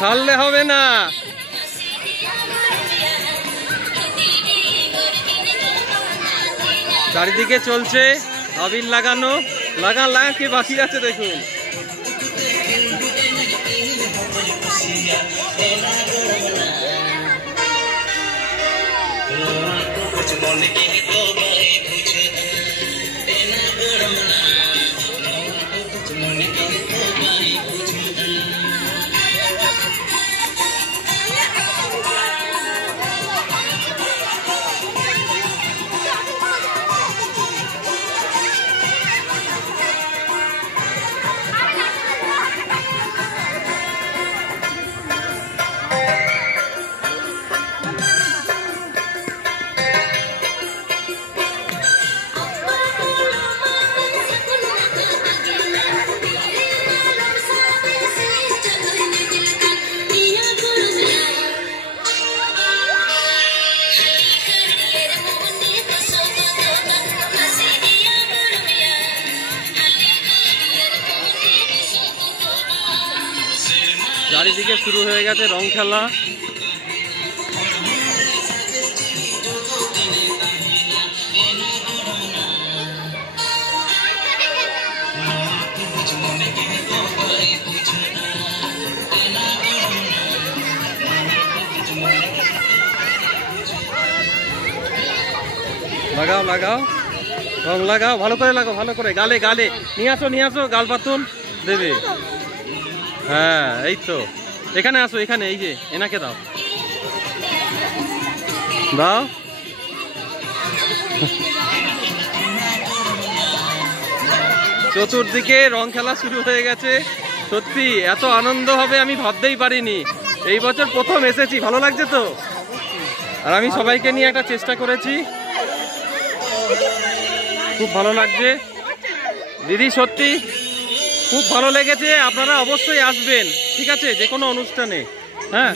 ছাড়লে হবে না। চারিদিকে চলছে আবির লাগানো, লাগা কে বাকি আছে দেখুন। চারিদিকে শুরু হয়ে গেছে রং খেলা। লাগাও লাগাও রং লাগাও, ভালো করে লাগাও, ভালো করে গালে গালে নিয়ে আসো গাল পাতুন দেবে। হ্যাঁ এই তো, এখানে আসো, এখানে এই যে এনাকে দাও দাও। চতুর্দিকে রং খেলা শুরু হয়ে গেছে। সত্যি এত আনন্দ হবে আমি ভাবতেই পারিনি। এই বছর প্রথম এসেছি, ভালো লাগছে তো। আর আমি সবাইকে নিয়ে একটা চেষ্টা করেছি, খুব ভালো লাগছে দিদি, সত্যি খুব ভালো লেগেছে। আপনারা অবশ্যই আসবেন, ঠিক আছে, যে কোনো অনুষ্ঠানে। হ্যাঁ।